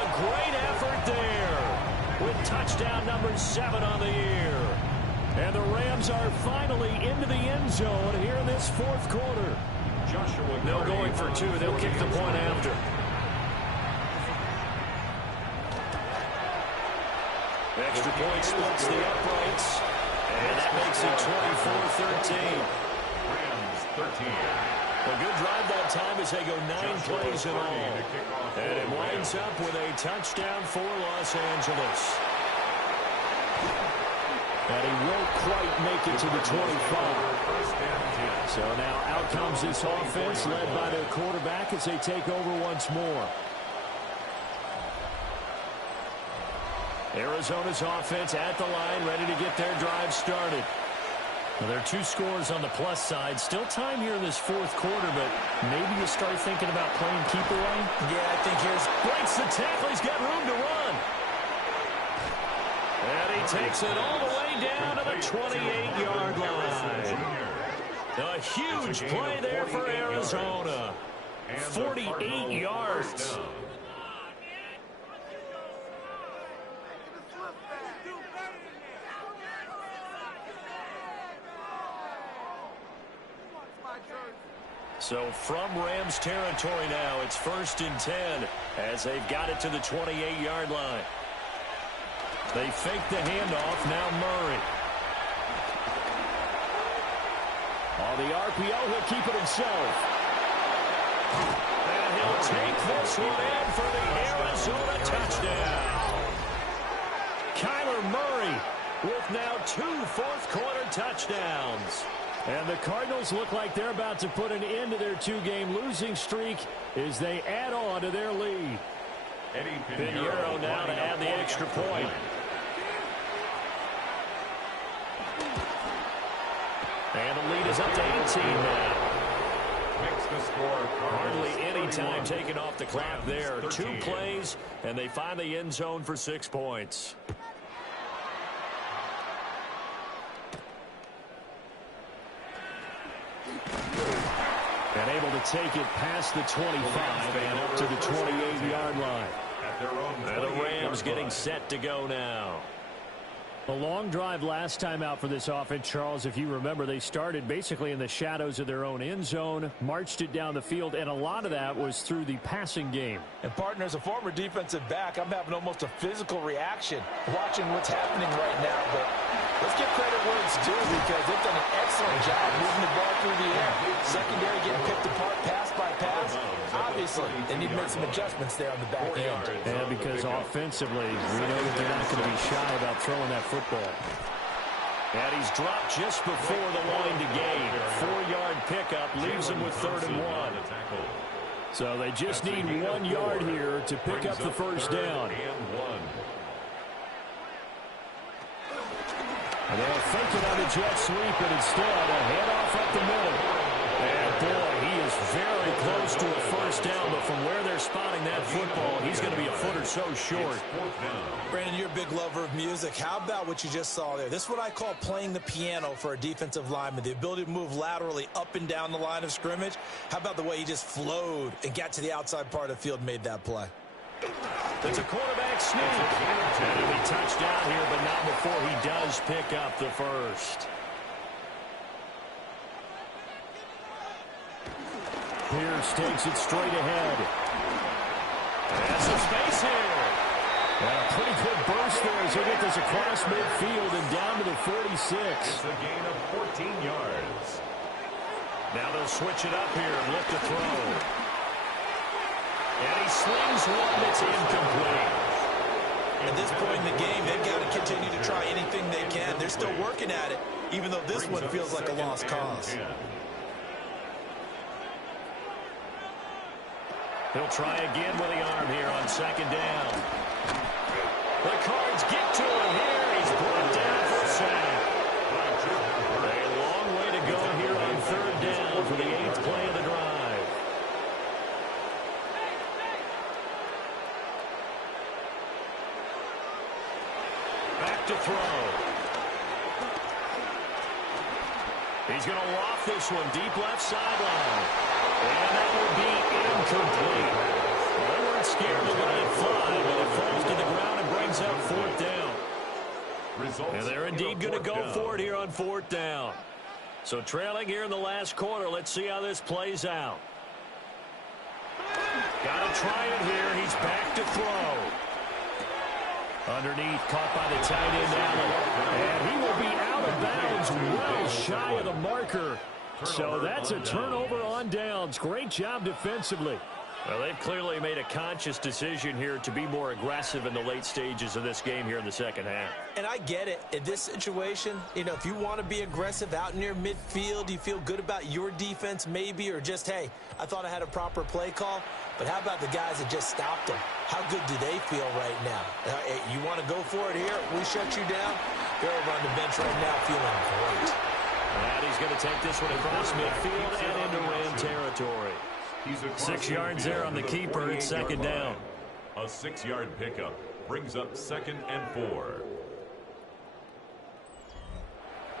A great effort there with touchdown number 7 on the year. And the Rams are finally into the end zone here in this fourth quarter. No going for 2. They'll kick the point after. Extra point splits the uprights. And that makes it 24-13. Rams 13. A good drive that time as they go 9 plays in all. And it winds up with a touchdown for Los Angeles. And he won't quite make it to the 25. So now out comes this offense led by their quarterback as they take over once more. Arizona's offense at the line, ready to get their drive started. Well, there are 2 scores on the plus side. Still time here in this fourth quarter, but maybe you start thinking about playing keep away. Yeah, I think here's... Breaks the tackle. He's got room to run. And he takes it all the way down to the 28-yard line. A huge play there for Arizona. 48 yards. So from Rams territory now, it's 1st and 10 as they've got it to the 28-yard line. They fake the handoff. Now Murray. On the RPO, he'll keep it himself. And he'll take this one in for the Arizona touchdown. Kyler Murray with now 2 fourth-quarter touchdowns. And the Cardinals look like they're about to put an end to their 2-game losing streak as they add on to their lead. Pinheiro now to add the extra point. And the lead is up to 18 now. Hardly any time taken off the clock there. 2 plays, and they find the end zone for 6 points. And able to take it past the 25 and up to the 28-yard line. And the Rams getting set to go now. A long drive last time out for this offense, Charles. If you remember, they started basically in the shadows of their own end zone, marched it down the field, and a lot of that was through the passing game. And, partner, as a former defensive back, I'm having almost a physical reaction watching what's happening right now. But let's give credit where it's due because they've done an excellent job moving the ball through the air. Secondary getting picked apart pass by pass. Obviously, they need to make some adjustments there on the back end. And because offensively, we know that they're not going to be shy about throwing that football. And he's dropped just before the line to gain. 4-yard pickup leaves him with 3rd and 1. So they just need 1 yard here to pick up the first down. And they'll fake it on the jet sweep, but instead a handoff up the middle. And boy, he is very close to a first down, but from where they're spotting that football, he's going to be a foot or so short. Brandon, you're a big lover of music. How about what you just saw there? This is what I call playing the piano for a defensive lineman, the ability to move laterally up and down the line of scrimmage. How about the way he just flowed and got to the outside part of the field and made that play? It's a quarterback sneak. And he'll be touched down here, but not before he does pick up the first. Pierce takes it straight ahead. Has some space here. And a pretty good burst there as he gets this across midfield and down to the 46. It's a gain of 14 yards. Now they'll switch it up here and look to throw. And he slings one that's incomplete. At this point in the game, they've got to continue to try anything they can. They're still working at it, even though this one feels like a lost cause. He'll try again with the arm here on 2nd down. The Cards get to him here. He's brought down for a sack. A long way to go here on third down for the 8th play of the drive. Back to throw. He's going to loft this one deep left sideline. And that will be incomplete. Well, they weren't scared to let it fly, but it falls to the ground and brings up 4th down. And they're indeed going to go for it here on 4th down. So trailing here in the last quarter. Let's see how this plays out. Got to try it here. He's back to throw. Underneath, caught by the tight end, Allen. And he will be out of bounds, well shy of the marker. So that's a turnover on downs. Great job defensively. Well, they've clearly made a conscious decision here to be more aggressive in the late stages of this game here in the second half. And I get it. In this situation, you know, if you want to be aggressive out near midfield, you feel good about your defense maybe, or just, hey, I thought I had a proper play call. But how about the guys that just stopped them? How good do they feel right now? Hey, you want to go for it here? We shut you down? They're over on the bench right now feeling great. And he's going to take this one across midfield and into Ram territory. 6 yards there on the keeper. It's second down. A 6-yard pickup brings up 2nd and 4.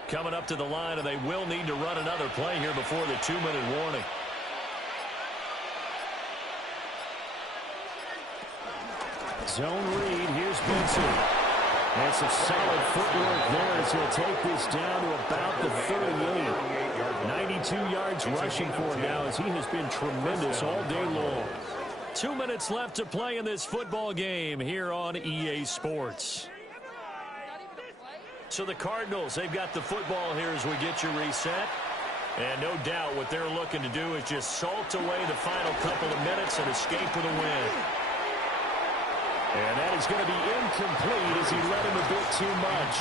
Coming up to the line, and they will need to run another play here before the 2-minute warning. Zone read. Here's Benson. And some solid footwork there as he'll take this down to about the 38. 92 yards rushing for him now as he has been tremendous all day long. 2 minutes left to play in this football game here on EA Sports. So the Cardinals, they've got the football here as we get you reset. And no doubt what they're looking to do is just salt away the final couple of minutes and escape with a win. And that is going to be incomplete as he led him a bit too much.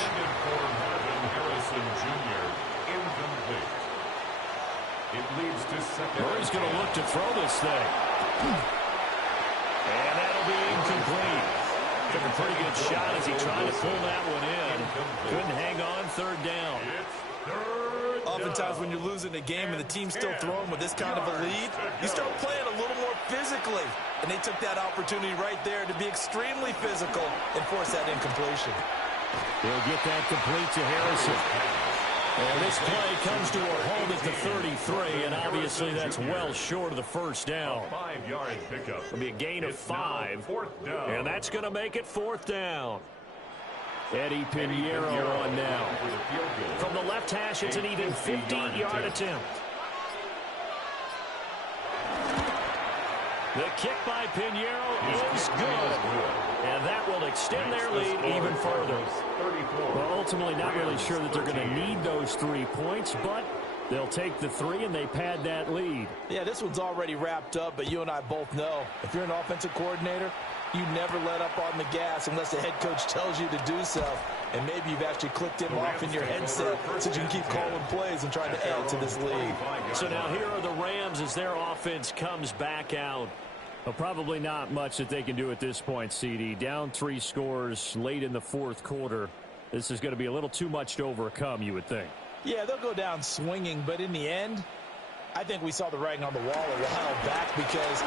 For Marvin Harrison Jr., incomplete. It leads to second. Murray's going to look to throw this thing. And that'll be incomplete. Took a pretty good shot as he tried to pull that one in. Couldn't hang on, third down. Oftentimes when you're losing a game and the team's still throwing with this kind of a lead, you start playing a little more physically. And they took that opportunity right there to be extremely physical and force that incompletion. He'll get that complete to Harrison. And this play comes to a halt at the 33, and obviously that's well short of the first down. A 5-yard pickup. It'll be a gain of 5, and that's going to make it 4th down. Eddie Pinheiro on now. From the left hash, it's an even 50-yard attempt. The kick by Pinheiro is good. And that will extend their lead even further. Well, ultimately not really sure that they're going to need those 3 points, but they'll take the 3 and they pad that lead. Yeah, this one's already wrapped up, but you and I both know if you're an offensive coordinator, you never let up on the gas unless the head coach tells you to do so. And maybe you've actually clicked him off in your headset so you can keep calling plays and trying to add to this lead. So now here are the Rams as their offense comes back out. Well, probably not much that they can do at this point, CD. Down 3 scores late in the 4th quarter. This is going to be a little too much to overcome, you would think. Yeah, they'll go down swinging, but in the end, I think we saw the writing on the wall a while back because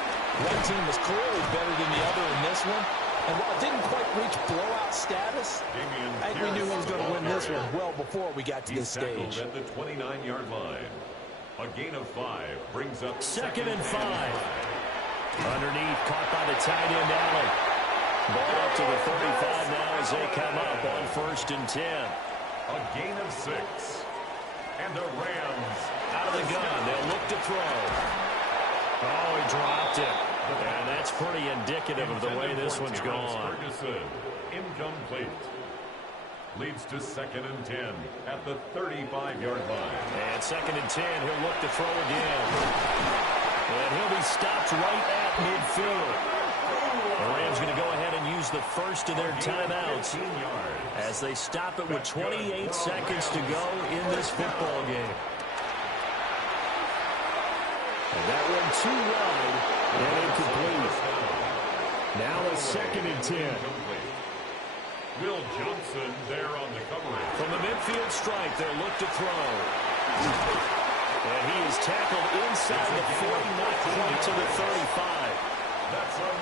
one team was clearly better than the other in this one. And while it didn't quite reach blowout status, I think we knew who was going to win this one well before we got to this stage. At the 29-yard line. A gain of 5 brings up 2nd and 5. Underneath, caught by the tight end, Allen. Ball up to the 35 now as they come up on 1st and 10. A gain of 6. And the Rams out of the gun. They'll look to throw. Oh, he dropped it. And that's pretty indicative of the way this one's gone. Ferguson, incomplete. Leads to 2nd and 10 at the 35-yard line. And 2nd and 10, he'll look to throw again. And he'll be stopped right at midfield. The Rams going to go ahead and use the first of their timeouts as they stop it with 28 seconds to go in this football game. And that one too wide and incomplete. Now a 2nd and 10. Will Johnson there on the coverage. From the midfield stripe, they'll look to throw. And he is tackled inside the 40, not quite to the 35.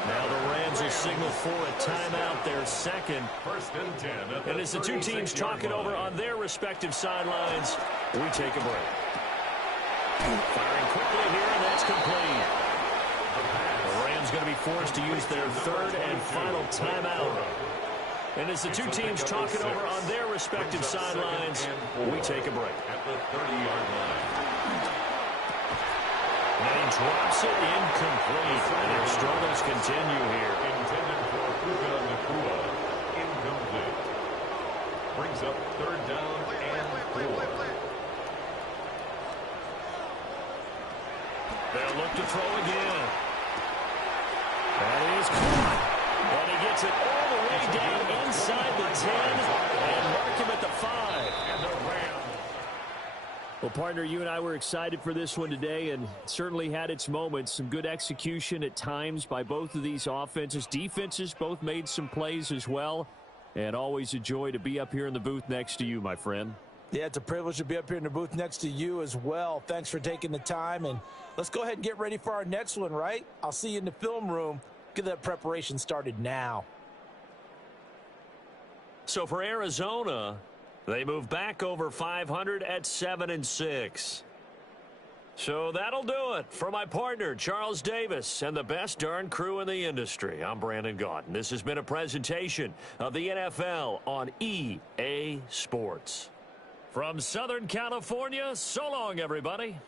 Now the Rams will signal for a timeout, their second. First and 10. And as the two teams talk it over on their respective sidelines, we take a break. Firing quickly here, and that's complete. The Rams going to be forced to use their third and final timeout. And as the two teams talk it over on their respective sidelines, we take a break. At the 30-yard line. And he drops it incomplete. And their struggles continue here. Intended for Puka Nakua. Incomplete. Brings up third down and 4. They'll look to throw again. That is caught. And he gets it all the way down inside the 10 and mark him at the 5. And the Rams. Well, partner, you and I were excited for this one today, and certainly had its moments. Some good execution at times by both of these offenses. Defenses both made some plays as well. And always a joy to be up here in the booth next to you, my friend. Yeah, it's a privilege to be up here in the booth next to you as well. Thanks for taking the time, and let's go ahead and get ready for our next one, right? I'll see you in the film room. Get that preparation started now. So for Arizona, they move back over 500 at 7-6. So that'll do it for my partner, Charles Davis, and the best darn crew in the industry. I'm Brandon Gaudin. This has been a presentation of the NFL on EA Sports. From Southern California, so long, everybody.